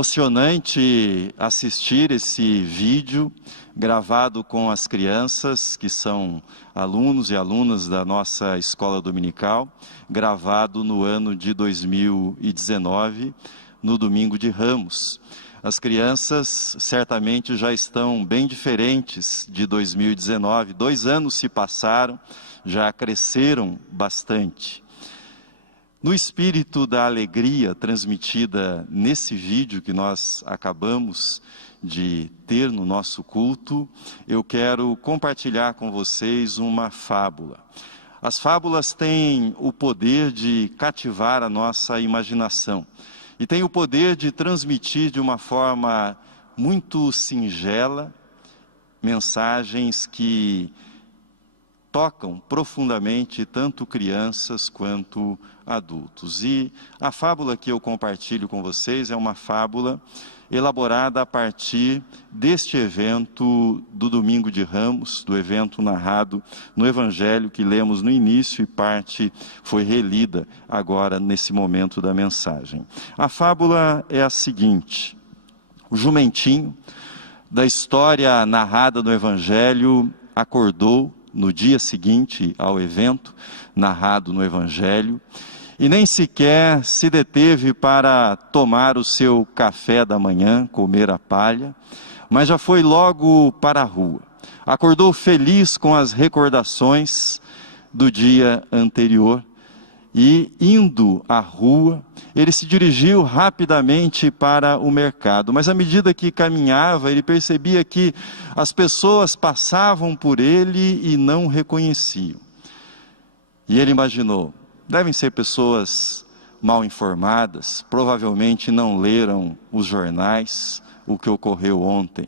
emocionante assistir esse vídeo gravado com as crianças, que são alunos e alunas da nossa escola dominical, gravado no ano de 2019, no domingo de Ramos. As crianças certamente já estão bem diferentes de 2019, 2 anos se passaram, já cresceram bastante. No espírito da alegria transmitida nesse vídeo que nós acabamos de ter no nosso culto, eu quero compartilhar com vocês uma fábula. As fábulas têm o poder de cativar a nossa imaginação e têm o poder de transmitir de uma forma muito singela mensagens que tocam profundamente tanto crianças quanto adultos. E a fábula que eu compartilho com vocês é uma fábula elaborada a partir deste evento do Domingo de Ramos, do evento narrado no Evangelho que lemos no início e parte foi relida agora nesse momento da mensagem. A fábula é a seguinte: o jumentinho da história narrada no Evangelho acordou no dia seguinte ao evento narrado no Evangelho, e nem sequer se deteve para tomar o seu café da manhã, comer a palha, mas já foi logo para a rua. Acordou feliz com as recordações do dia anterior e, indo à rua, ele se dirigiu rapidamente para o mercado. Mas à medida que caminhava, ele percebia que as pessoas passavam por ele e não reconheciam. E ele imaginou: devem ser pessoas mal informadas, provavelmente não leram os jornais, o que ocorreu ontem.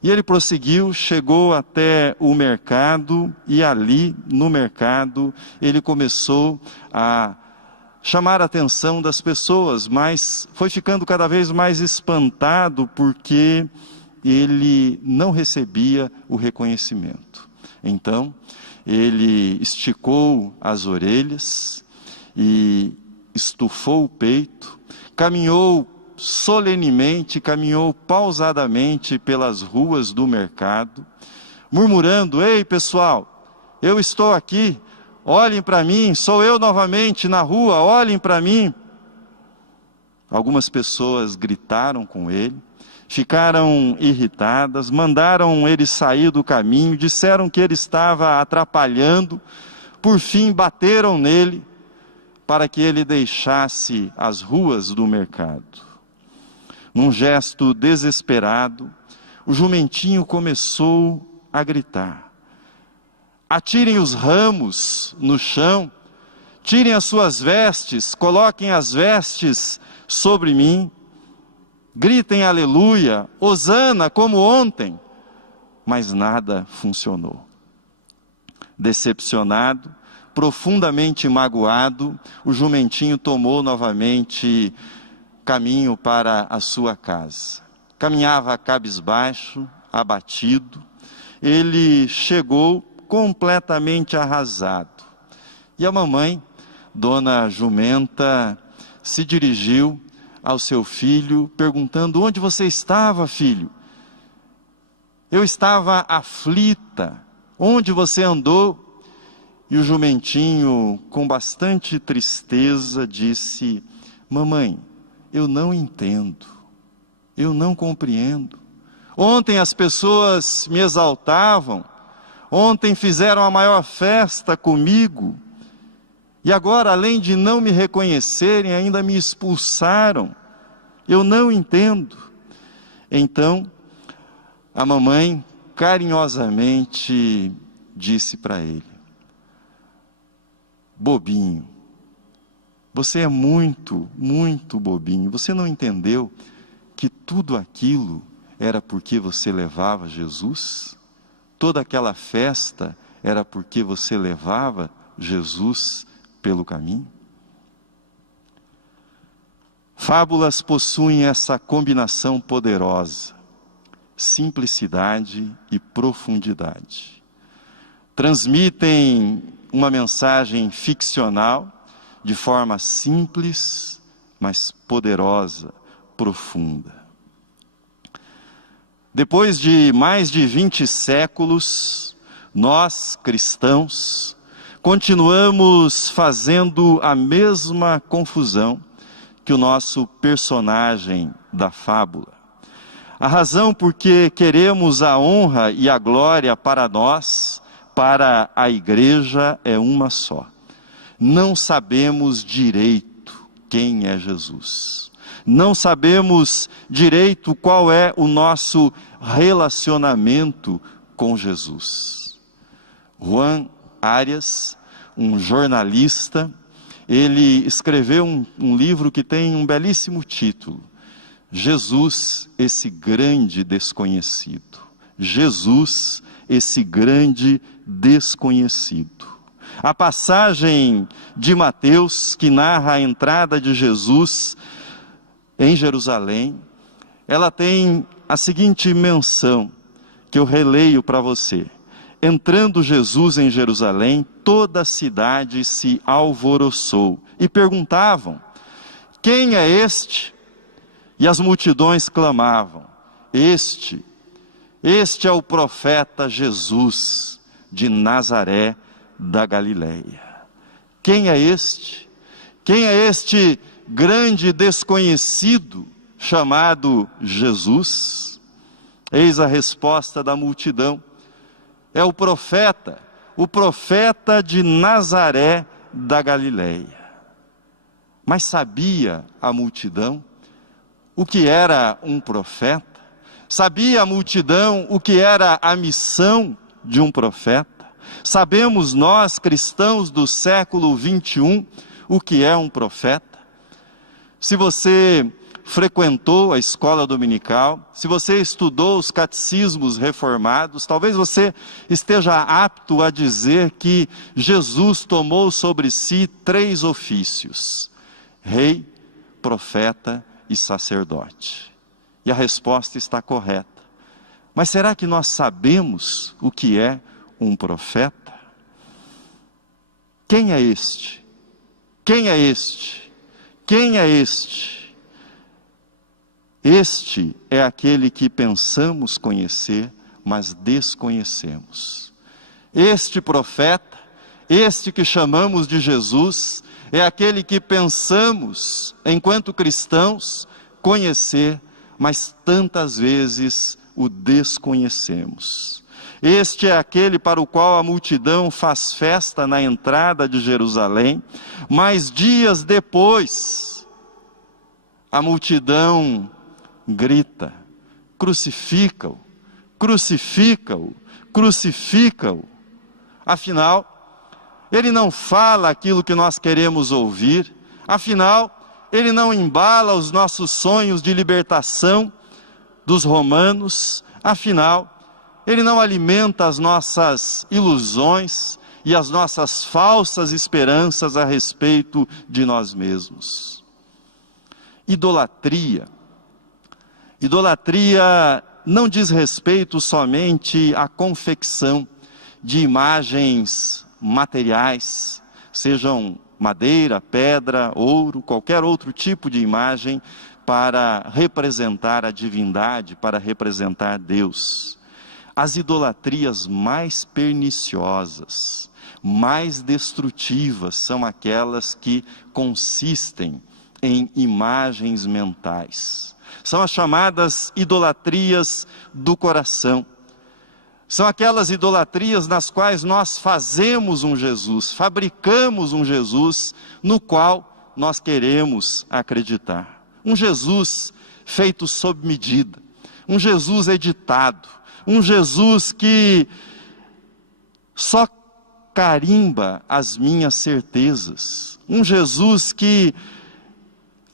E ele prosseguiu, chegou até o mercado e ali no mercado ele começou a chamar a atenção das pessoas, mas foi ficando cada vez mais espantado porque ele não recebia o reconhecimento. Então ele esticou as orelhas e estufou o peito, caminhou solenemente, caminhou pausadamente pelas ruas do mercado, murmurando: ei pessoal, eu estou aqui, olhem para mim, sou eu novamente na rua, olhem para mim. Algumas pessoas gritaram com ele, ficaram irritadas, mandaram ele sair do caminho, disseram que ele estava atrapalhando, por fim bateram nele para que ele deixasse as ruas do mercado. Num gesto desesperado, o jumentinho começou a gritar: atirem os ramos no chão, tirem as suas vestes, coloquem as vestes sobre mim, gritem aleluia, hosana, como ontem. Mas nada funcionou. Decepcionado, profundamente magoado, o jumentinho tomou novamente caminho para a sua casa. Caminhava cabisbaixo, abatido. Ele chegou completamente arrasado. E a mamãe, Dona Jumenta, se dirigiu ao seu filho, perguntando: onde você estava, filho? Eu estava aflita. Onde você andou? E o jumentinho, com bastante tristeza, disse: mamãe, eu não entendo, eu não compreendo. Ontem as pessoas me exaltavam, ontem fizeram a maior festa comigo, e agora, além de não me reconhecerem, ainda me expulsaram. Eu não entendo. Então, a mamãe carinhosamente disse para ele: bobinho, você é muito, muito bobinho. Você não entendeu que tudo aquilo era porque você levava Jesus? Toda aquela festa era porque você levava Jesus pelo caminho? Fábulas possuem essa combinação poderosa: simplicidade e profundidade. Transmitem uma mensagem ficcional de forma simples, mas poderosa, profunda. Depois de mais de 20 séculos, nós, cristãos, continuamos fazendo a mesma confusão que o nosso personagem da fábula. A razão por que queremos a honra e a glória para nós, para a igreja, é uma só. Não sabemos direito quem é Jesus. Não sabemos direito qual é o nosso relacionamento com Jesus. Juan Arias, um jornalista, ele escreveu um livro que tem um belíssimo título: Jesus, esse grande desconhecido. Jesus, esse grande desconhecido. A passagem de Mateus, que narra a entrada de Jesus em Jerusalém, ela tem a seguinte menção, que eu releio para você. Entrando Jesus em Jerusalém, toda a cidade se alvoroçou e perguntavam: quem é este? E as multidões clamavam: Este é o profeta Jesus de Nazaré da Galileia. Quem é este? Quem é este grande desconhecido chamado Jesus? Eis a resposta da multidão: é o profeta de Nazaré da Galileia. Mas sabia a multidão o que era um profeta? Sabia a multidão o que era a missão de um profeta? Sabemos nós, cristãos do século 21, o que é um profeta? Se você frequentou a escola dominical, se você estudou os catecismos reformados, talvez você esteja apto a dizer que Jesus tomou sobre si 3 ofícios: rei, profeta e sacerdote. E a resposta está correta. Mas será que nós sabemos o que é um profeta? Quem é este? Quem é este? Quem é este? Este é aquele que pensamos conhecer, mas desconhecemos. Este profeta, este que chamamos de Jesus, é aquele que pensamos, enquanto cristãos, conhecer, mas tantas vezes o desconhecemos. Este é aquele para o qual a multidão faz festa na entrada de Jerusalém, mas dias depois, a multidão grita: crucifica-o, crucifica-o, crucifica-o. Afinal, ele não fala aquilo que nós queremos ouvir. Afinal, ele não embala os nossos sonhos de libertação dos romanos. Afinal, ele não alimenta as nossas ilusões e as nossas falsas esperanças a respeito de nós mesmos. Idolatria. Idolatria não diz respeito somente à confecção de imagens materiais, sejam madeira, pedra, ouro, qualquer outro tipo de imagem para representar a divindade, para representar Deus. As idolatrias mais perniciosas, mais destrutivas, são aquelas que consistem em imagens mentais. São as chamadas idolatrias do coração. São aquelas idolatrias nas quais nós fazemos um Jesus, fabricamos um Jesus no qual nós queremos acreditar. Um Jesus feito sob medida, um Jesus editado, um Jesus que só carimba as minhas certezas, um Jesus que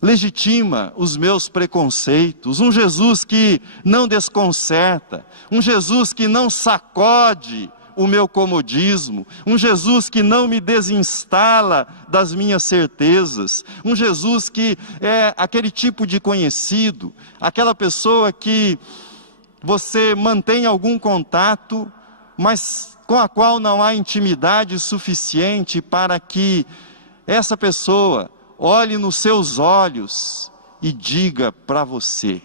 legitima os meus preconceitos, um Jesus que não desconcerta, um Jesus que não sacode o meu comodismo, um Jesus que não me desinstala das minhas certezas, um Jesus que é aquele tipo de conhecido, aquela pessoa que você mantém algum contato, mas com a qual não há intimidade suficiente para que essa pessoa olhe nos seus olhos e diga para você: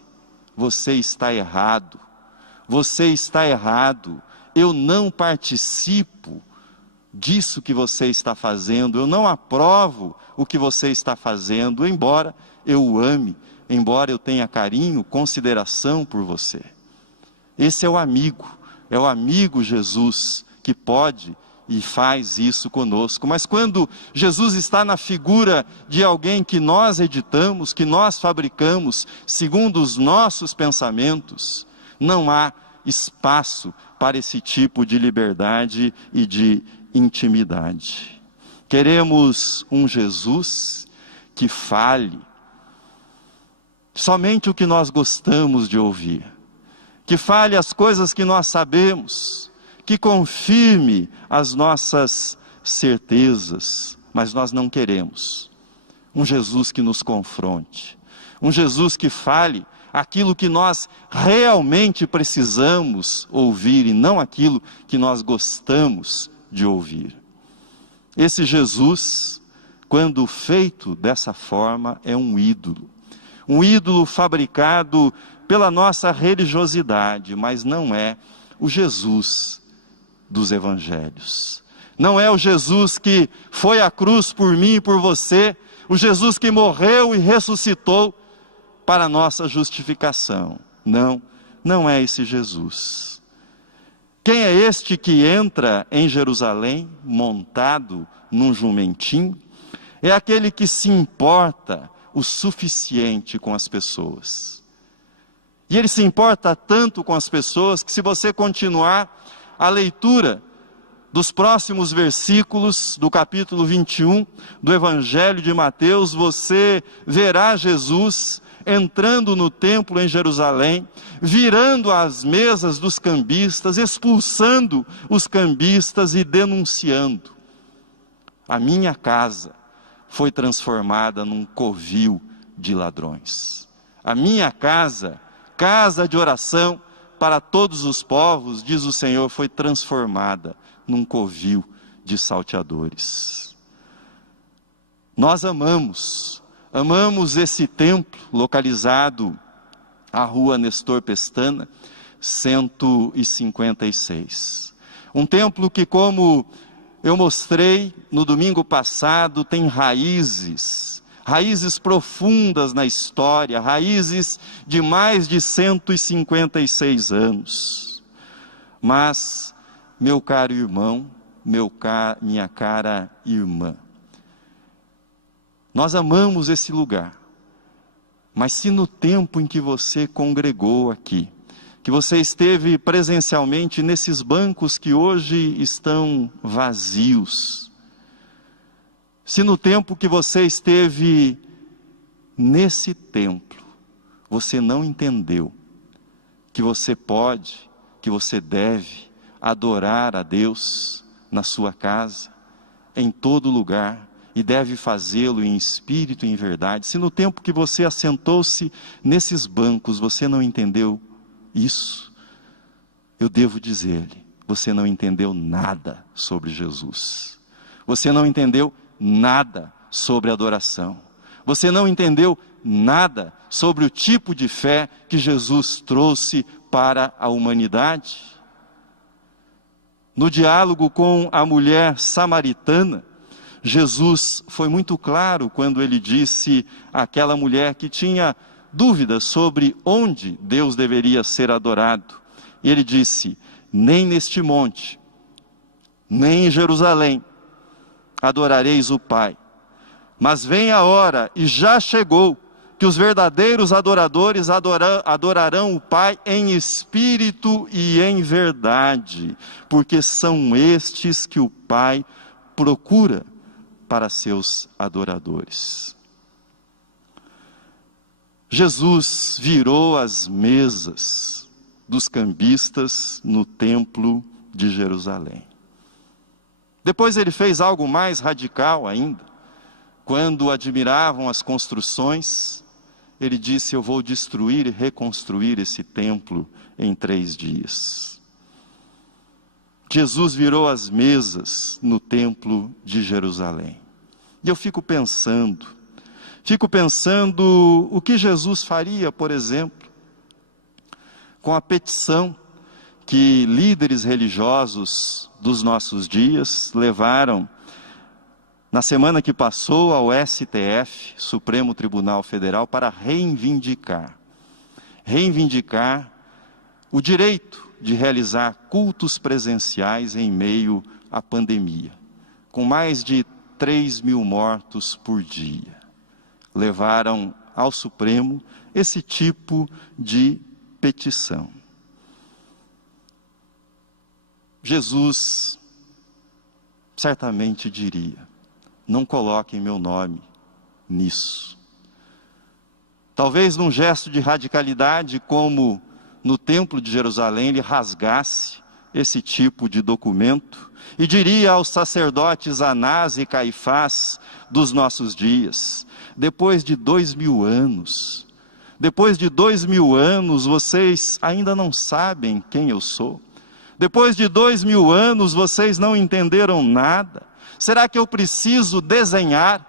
você está errado, você está errado, eu não participo disso que você está fazendo, eu não aprovo o que você está fazendo, embora eu o ame, embora eu tenha carinho, consideração por você. Esse é o amigo Jesus que pode e faz isso conosco. Mas quando Jesus está na figura de alguém que nós editamos, que nós fabricamos, segundo os nossos pensamentos, não há espaço para esse tipo de liberdade e de intimidade. Queremos um Jesus que fale somente o que nós gostamos de ouvir, que fale as coisas que nós sabemos, que confirme as nossas certezas, mas nós não queremos um Jesus que nos confronte, um Jesus que fale aquilo que nós realmente precisamos ouvir e não aquilo que nós gostamos de ouvir. Esse Jesus, quando feito dessa forma, é um ídolo fabricado pela nossa religiosidade, mas não é o Jesus dos evangelhos. Não é o Jesus que foi à cruz por mim e por você, o Jesus que morreu e ressuscitou para a nossa justificação. Não, não é esse Jesus. Quem é este que entra em Jerusalém montado num jumentinho? É aquele que se importa o suficiente com as pessoas. E ele se importa tanto com as pessoas que, se você continuar a leitura dos próximos versículos do capítulo 21 do Evangelho de Mateus, você verá Jesus entrando no templo em Jerusalém, virando as mesas dos cambistas, expulsando os cambistas e denunciando: a minha casa foi transformada num covil de ladrões. A minha casa, casa de oração para todos os povos, diz o Senhor, foi transformada num covil de salteadores. Nós amamos esse templo localizado à rua Nestor Pestana, 156. Um templo que, como eu mostrei no domingo passado, tem raízes profundas na história, raízes de mais de 156 anos. Mas, meu caro irmão, minha cara irmã, nós amamos esse lugar, mas se no tempo em que você congregou aqui, que você esteve presencialmente nesses bancos que hoje estão vazios, se no tempo que você esteve nesse templo, você não entendeu que você pode, que você deve adorar a Deus na sua casa, em todo lugar, e deve fazê-lo em espírito e em verdade, se no tempo que você assentou-se nesses bancos, você não entendeu isso, eu devo dizer-lhe, você não entendeu nada sobre Jesus. Você não entendeu nada sobre adoração. Você não entendeu nada sobre o tipo de fé que Jesus trouxe para a humanidade. No diálogo com a mulher samaritana, Jesus foi muito claro quando ele disse àquela mulher que tinha dúvidas sobre onde Deus deveria ser adorado. E ele disse: nem neste monte, nem em Jerusalém, adorareis o Pai. Mas vem a hora, e já chegou, que os verdadeiros adoradores adorarão o Pai em espírito e em verdade, porque são estes que o Pai procura para seus adoradores. Jesus virou as mesas dos cambistas no templo de Jerusalém. Depois ele fez algo mais radical ainda. Quando admiravam as construções, ele disse: eu vou destruir e reconstruir esse templo em 3 dias. Jesus virou as mesas no templo de Jerusalém. E eu fico pensando Fico pensando o que Jesus faria, por exemplo, com a petição que líderes religiosos dos nossos dias levaram na semana que passou ao STF, Supremo Tribunal Federal, para reivindicar o direito de realizar cultos presenciais em meio à pandemia, com mais de 3.000 mortos por dia. Levaram ao Supremo esse tipo de petição. Jesus certamente diria: não coloquem meu nome nisso. Talvez num gesto de radicalidade, como no Templo de Jerusalém, ele rasgasse esse tipo de documento e diria aos sacerdotes Anás e Caifás dos nossos dias: depois de 2.000 anos, vocês ainda não sabem quem eu sou? Depois de 2.000 anos, vocês não entenderam nada? Será que eu preciso desenhar?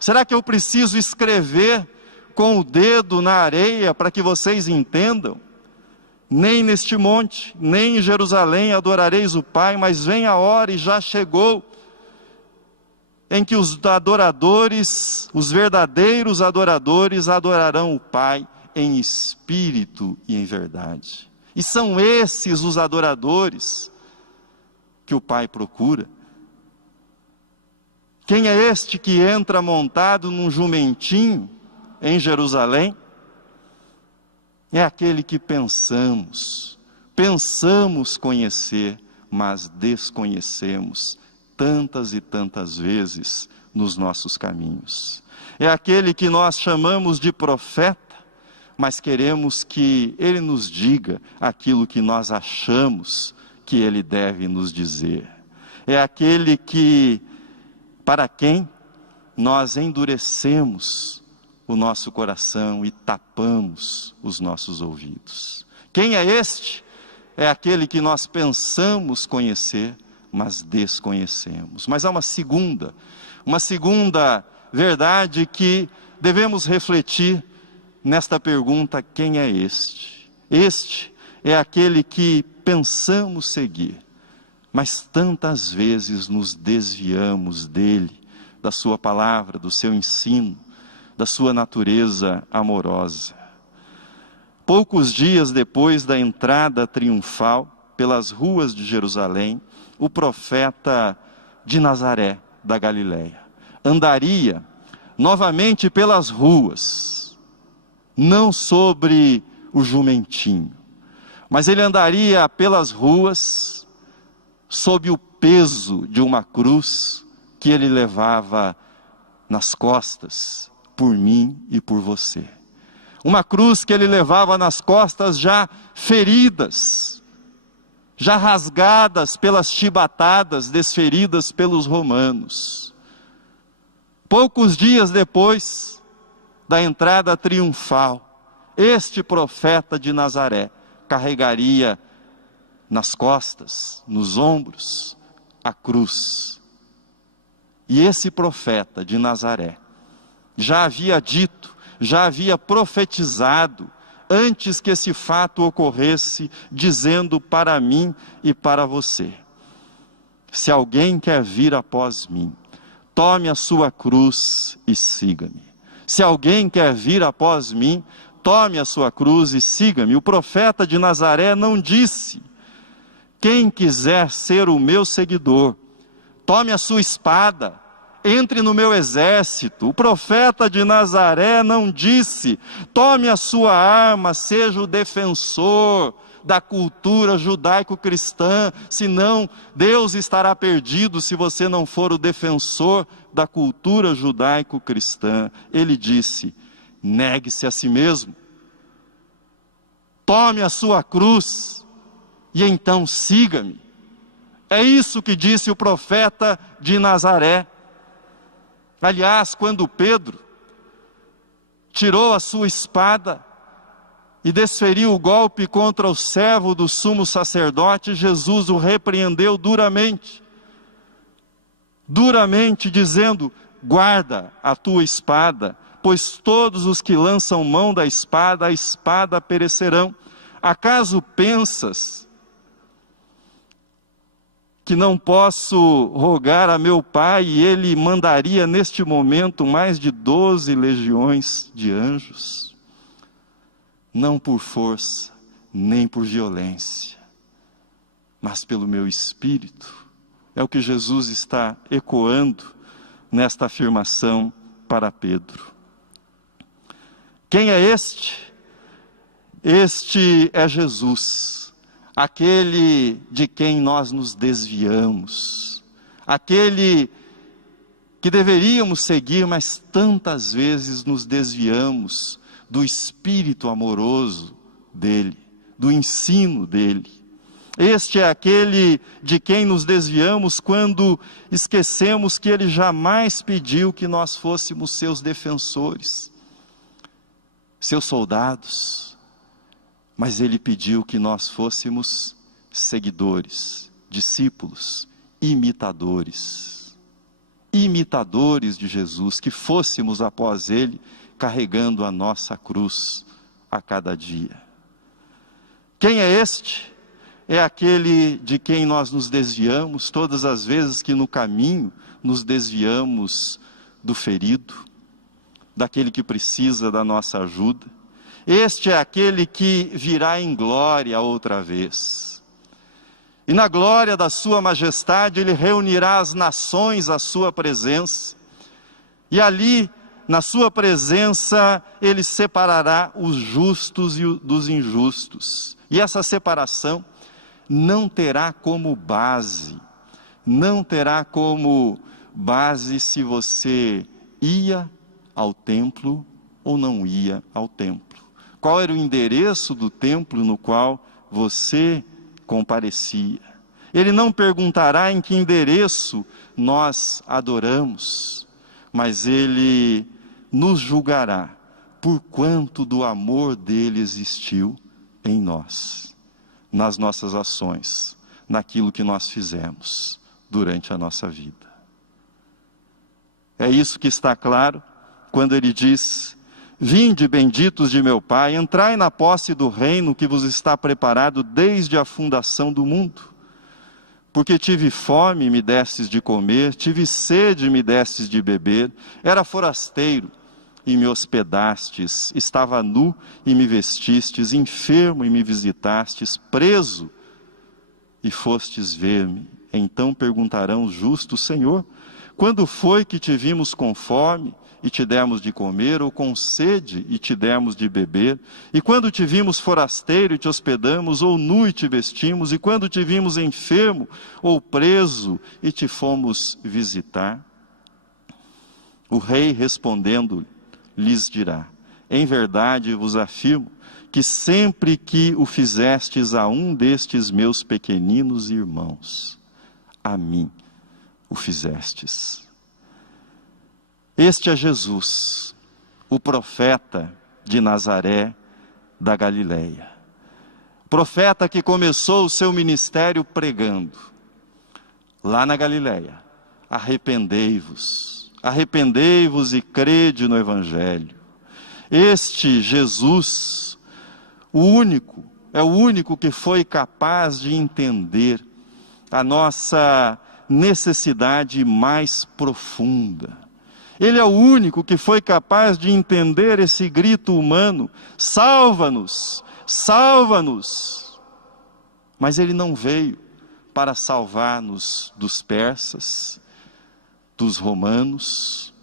Será que eu preciso escrever com o dedo na areia para que vocês entendam? Nem neste monte, nem em Jerusalém adorareis o Pai, mas vem a hora e já chegou, em que os adoradores, os verdadeiros adoradores, adorarão o Pai em espírito e em verdade. E são esses os adoradores que o Pai procura. Quem é este que entra montado num jumentinho em Jerusalém? É aquele que pensamos conhecer, mas desconhecemos tantas e tantas vezes nos nossos caminhos. É aquele que nós chamamos de profeta, mas queremos que ele nos diga aquilo que nós achamos que ele deve nos dizer. É aquele para quem nós endurecemos o nosso coração e tapamos os nossos ouvidos. Quem é este? É aquele que nós pensamos conhecer, mas desconhecemos. Mas há uma segunda verdade que devemos refletir nesta pergunta: quem é este? Este é aquele que pensamos seguir, mas tantas vezes nos desviamos dele, da sua palavra, do seu ensino, da sua natureza amorosa. Poucos dias depois da entrada triunfal pelas ruas de Jerusalém, o profeta de Nazaré, da Galileia, andaria novamente pelas ruas, não sobre o jumentinho, mas ele andaria pelas ruas sob o peso de uma cruz que ele levava nas costas, por mim e por você. Uma cruz que ele levava nas costas já feridas, já rasgadas pelas chibatadas desferidas pelos romanos. Poucos dias depois da entrada triunfal, este profeta de Nazaré carregaria nas costas, nos ombros, a cruz. E esse profeta de Nazaré já havia dito, já havia profetizado, antes que esse fato ocorresse, dizendo para mim e para você: se alguém quer vir após mim, tome a sua cruz e siga-me. Se alguém quer vir após mim, tome a sua cruz e siga-me. O profeta de Nazaré não disse: quem quiser ser o meu seguidor, tome a sua espada, entre no meu exército. O profeta de Nazaré não disse: tome a sua arma, seja o defensor da cultura judaico-cristã, senão Deus estará perdido se você não for o defensor da cultura judaico-cristã. Ele disse: negue-se a si mesmo, tome a sua cruz e então siga-me. É isso que disse o profeta de Nazaré. Aliás, quando Pedro tirou a sua espada e desferiu o golpe contra o servo do sumo sacerdote, Jesus o repreendeu duramente, dizendo: guarda a tua espada, pois todos os que lançam mão da espada, a espada perecerão. Acaso pensas que não posso rogar a meu Pai e Ele mandaria neste momento mais de 12 legiões de anjos? Não por força, nem por violência, mas pelo meu Espírito. É o que Jesus está ecoando nesta afirmação para Pedro. Quem é este? Este é Jesus, aquele de quem nós nos desviamos, aquele que deveríamos seguir, mas tantas vezes nos desviamos do espírito amoroso dele, do ensino dele. Este é aquele de quem nos desviamos quando esquecemos que ele jamais pediu que nós fôssemos seus defensores, seus soldados, mas ele pediu que nós fôssemos seguidores, discípulos, imitadores de Jesus, que fôssemos após ele, carregando a nossa cruz a cada dia. Quem é este? É aquele de quem nós nos desviamos todas as vezes que no caminho nos desviamos do ferido, daquele que precisa da nossa ajuda. Este é aquele que virá em glória outra vez. E na glória da sua majestade ele reunirá as nações à sua presença. E ali, na sua presença, ele separará os justos dos injustos. E essa separação não terá como base se você ia ao templo ou não ia ao templo. Qual era o endereço do templo no qual você comparecia? Ele não perguntará em que endereço nós adoramos, mas ele nos julgará por quanto do amor dele existiu em nós, nas nossas ações, naquilo que nós fizemos durante a nossa vida. É isso que está claro quando ele diz: vinde, benditos de meu Pai, entrai na posse do reino que vos está preparado desde a fundação do mundo. Porque tive fome e me destes de comer, tive sede e me destes de beber, era forasteiro e me hospedastes, estava nu e me vestistes, enfermo e me visitastes, preso e fostes ver-me. Então perguntarão os justos: Senhor, quando foi que te vimos com fome e te demos de comer, ou com sede e te demos de beber? E quando te vimos forasteiro e te hospedamos, ou nu e te vestimos? E quando te vimos enfermo ou preso e te fomos visitar? O rei respondendo lhes dirá: em verdade vos afirmo que sempre que o fizestes a um destes meus pequeninos irmãos, a mim o fizestes. Este é Jesus, o profeta de Nazaré da Galileia. Profeta que começou o seu ministério pregando, lá na Galileia: arrependei-vos, arrependei-vos e crede no Evangelho. Este Jesus, é o único que foi capaz de entender a nossa necessidade mais profunda. Ele é o único que foi capaz de entender esse grito humano: salva-nos, salva-nos. Mas ele não veio para salvar-nos dos persas, dos romanos.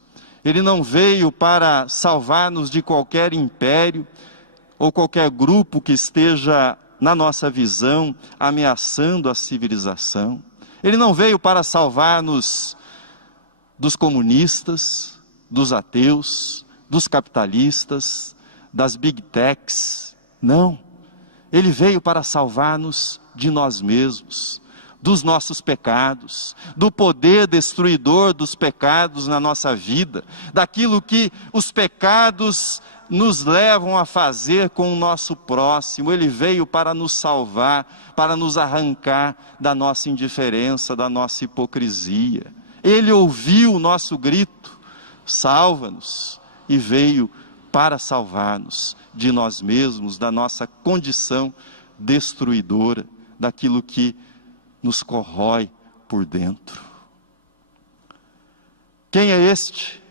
Ele não veio para salvar-nos de qualquer império ou qualquer grupo que esteja, na nossa visão, ameaçando a civilização. Ele não veio para salvar-nos dos comunistas, dos ateus, dos capitalistas, das big techs. Não. Ele veio para salvar-nos de nós mesmos, dos nossos pecados, do poder destruidor dos pecados na nossa vida, daquilo que os pecados nos levam a fazer com o nosso próximo. Ele veio para nos salvar, para nos arrancar da nossa indiferença, da nossa hipocrisia. Ele ouviu o nosso grito: salva-nos, e veio para salvar-nos de nós mesmos, da nossa condição destruidora, daquilo que nos corrói por dentro. Quem é este?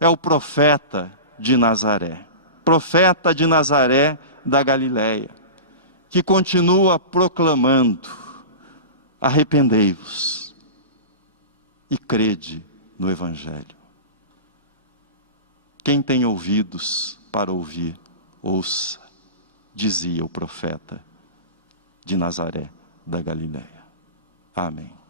É o profeta de Nazaré. Profeta de Nazaré da Galileia, que continua proclamando: arrependei-vos e crede no Evangelho. Quem tem ouvidos para ouvir, ouça, dizia o profeta de Nazaré da Galileia. Amém.